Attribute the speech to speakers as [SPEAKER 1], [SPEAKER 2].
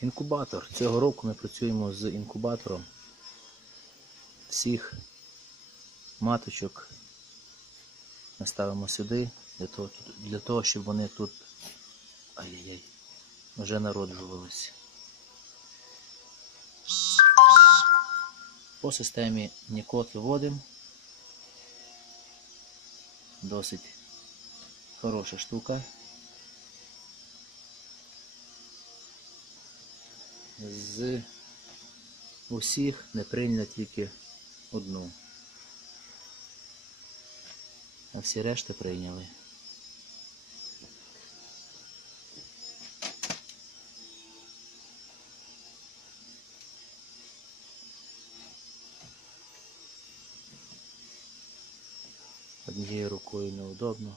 [SPEAKER 1] Інкубатор. Цього року ми працюємо з інкубатором всіх маточок ми ставимо сюди, для того, для того щоб вони тут ай-яй-яй, вже народжувалися. По системі Нікот виводимо. Досить хороша штука. З усіх не прийняли тільки одну. А всі решти прийняли. Однією рукою неудобно.